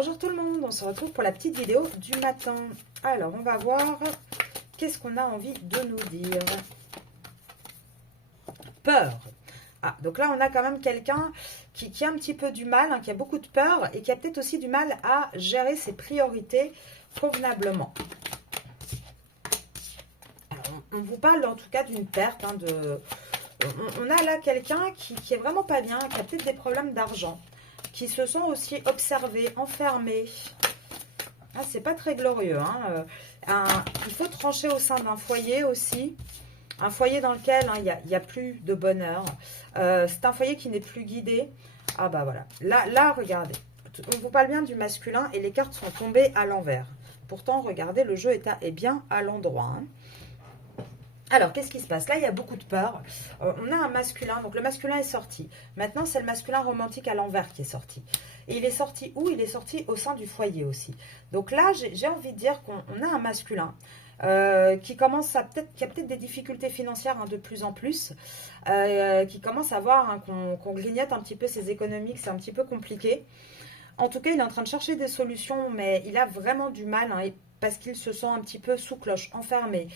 Bonjour tout le monde, on se retrouve pour la petite vidéo du matin. Alors, on va voir qu'est-ce qu'on a envie de nous dire. Peur. Ah, donc là, on a quand même quelqu'un qui a un petit peu du mal, qui a beaucoup de peur et qui a peut-être aussi du mal à gérer ses priorités convenablement. Alors, on vous parle en tout cas d'une perte. On a là quelqu'un qui est vraiment pas bien, qui a peut-être des problèmes d'argent, qui se sont aussi observés, enfermés. Ah, c'est pas très glorieux. Il faut trancher au sein d'un foyer aussi. Un foyer dans lequel il n'y a plus de bonheur. C'est un foyer qui n'est plus guidé. Ah bah voilà. Là, regardez. On vous parle bien du masculin et les cartes sont tombées à l'envers. Pourtant, regardez, le jeu est bien à l'endroit. Alors, qu'est-ce qui se passe? Là, il y a beaucoup de peur. On a un masculin, donc le masculin est sorti. Maintenant, c'est le masculin romantique à l'envers qui est sorti. Et il est sorti où? Il est sorti au sein du foyer aussi. Donc là, j'ai envie de dire qu'on a un masculin qui commence à qui a peut-être des difficultés financières de plus en plus, qui commence à voir qu'on grignote un petit peu ses économies, que c'est un petit peu compliqué. En tout cas, il est en train de chercher des solutions, mais il a vraiment du mal parce qu'il se sent un petit peu sous cloche, enfermé.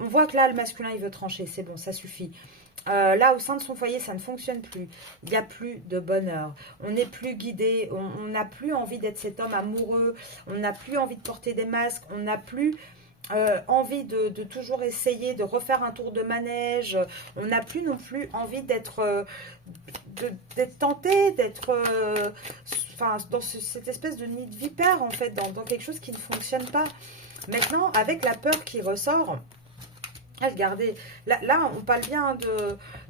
On voit que là, le masculin, il veut trancher. C'est bon, ça suffit. Là, au sein de son foyer, ça ne fonctionne plus. Il n'y a plus de bonheur. On n'est plus guidé. On n'a plus envie d'être cet homme amoureux. On n'a plus envie de porter des masques. On n'a plus envie de toujours essayer de refaire un tour de manège. On n'a plus non plus envie d'être tenté, d'être dans cette espèce de nid de vipère, en fait, dans quelque chose qui ne fonctionne pas. Maintenant, avec la peur qui ressort... Regardez, là, on parle bien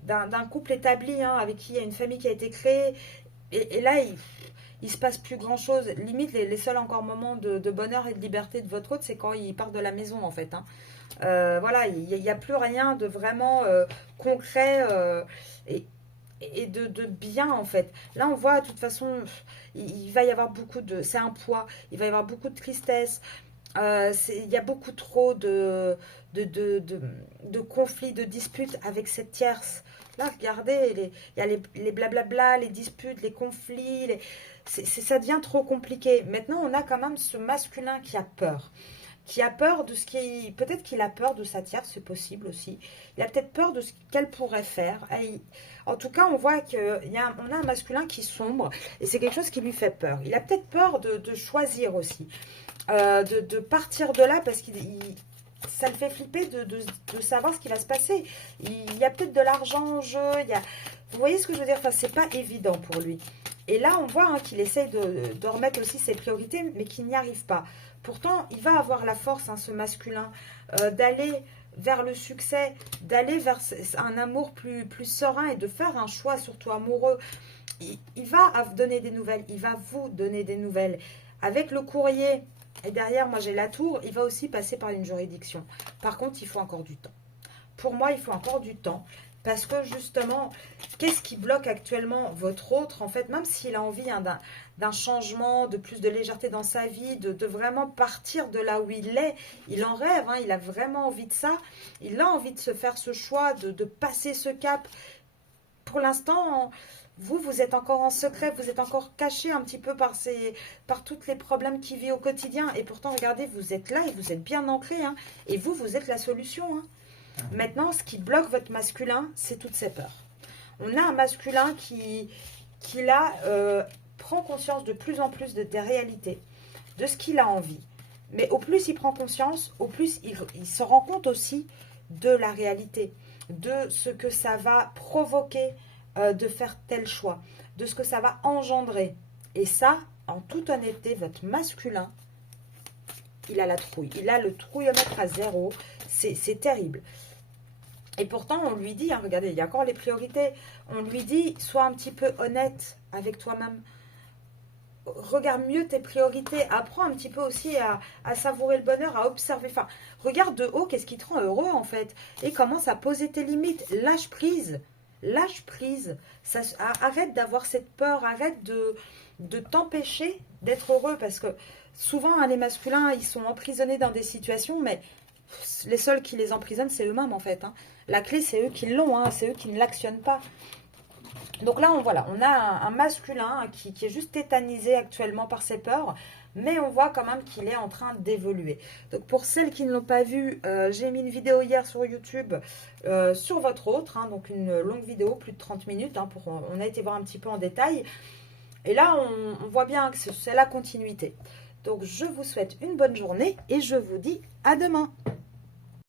d'un couple établi, avec qui il y a une famille qui a été créée. Et là, il se passe plus grand-chose. Limite, les seuls encore moments de bonheur et de liberté de votre autre, c'est quand il part de la maison, en fait. Voilà, il n'y a plus rien de vraiment concret et de bien, en fait. Là, on voit, de toute façon, il va y avoir beaucoup de... C'est un poids. Il va y avoir beaucoup de tristesse. Il y a beaucoup trop de conflits, de disputes avec cette tierce. Là, regardez, il y a les blablabla, les disputes, les conflits. Ça devient trop compliqué. Maintenant, on a quand même ce masculin qui a peur. Qui a peur de ce qui... Peut-être qu'il a peur de sa tierce, c'est possible aussi. Il a peut-être peur de ce qu'elle pourrait faire. En tout cas, on voit qu'on a un masculin qui sombre. Et c'est quelque chose qui lui fait peur. Il a peut-être peur de choisir aussi. De partir de là parce que ça le fait flipper de savoir ce qui va se passer. Il y a peut-être de l'argent en jeu. Vous voyez ce que je veux dire? Enfin, c'est pas évident pour lui. Et là, on voit qu'il essaye de remettre aussi ses priorités, mais qu'il n'y arrive pas. Pourtant, il va avoir la force, ce masculin, d'aller vers le succès, d'aller vers un amour plus serein et de faire un choix surtout amoureux. Il va donner des nouvelles. Il va vous donner des nouvelles. Avec le courrier... Et derrière, moi, j'ai la tour. Il va aussi passer par une juridiction. Par contre, il faut encore du temps. Pour moi, il faut encore du temps. Parce que, justement, qu'est-ce qui bloque actuellement votre autre? En fait, même s'il a envie d'un changement, de plus de légèreté dans sa vie, de vraiment partir de là où il est. Il en rêve, il a vraiment envie de ça. Il a envie de se faire ce choix, de passer ce cap. Pour l'instant... Vous êtes encore en secret, vous êtes encore caché un petit peu par tous les problèmes qu'il vit au quotidien. Et pourtant, regardez, vous êtes là et vous êtes bien ancré. Et vous êtes la solution. Maintenant, ce qui bloque votre masculin, c'est toutes ces peurs. On a un masculin qui là, prend conscience de plus en plus des réalités, de ce qu'il a envie. Mais au plus il prend conscience, au plus il se rend compte aussi de la réalité, de ce que ça va provoquer, de faire tel choix, de ce que ça va engendrer. Et ça, en toute honnêteté, votre masculin, il a la trouille. Il a le trouillomètre à 0. C'est terrible. Et pourtant, on lui dit, regardez, il y a encore les priorités. On lui dit, sois un petit peu honnête avec toi-même. Regarde mieux tes priorités. Apprends un petit peu aussi à savourer le bonheur, à observer. Enfin, regarde de haut, qu'est-ce qui te rend heureux, en fait. Et commence à poser tes limites. Lâche prise. Lâche prise, arrête d'avoir cette peur, arrête de t'empêcher d'être heureux parce que souvent les masculins ils sont emprisonnés dans des situations mais les seuls qui les emprisonnent c'est eux-mêmes en fait. La clé c'est eux qui l'ont, c'est eux qui ne l'actionnent pas. Donc là, voilà, on a un masculin qui est juste tétanisé actuellement par ses peurs, mais on voit quand même qu'il est en train d'évoluer. Donc pour celles qui ne l'ont pas vu, j'ai mis une vidéo hier sur YouTube sur votre autre, hein, donc une longue vidéo, plus de 30 minutes, hein, on a été voir un petit peu en détail. Et là, on voit bien que c'est la continuité. Donc je vous souhaite une bonne journée et je vous dis à demain.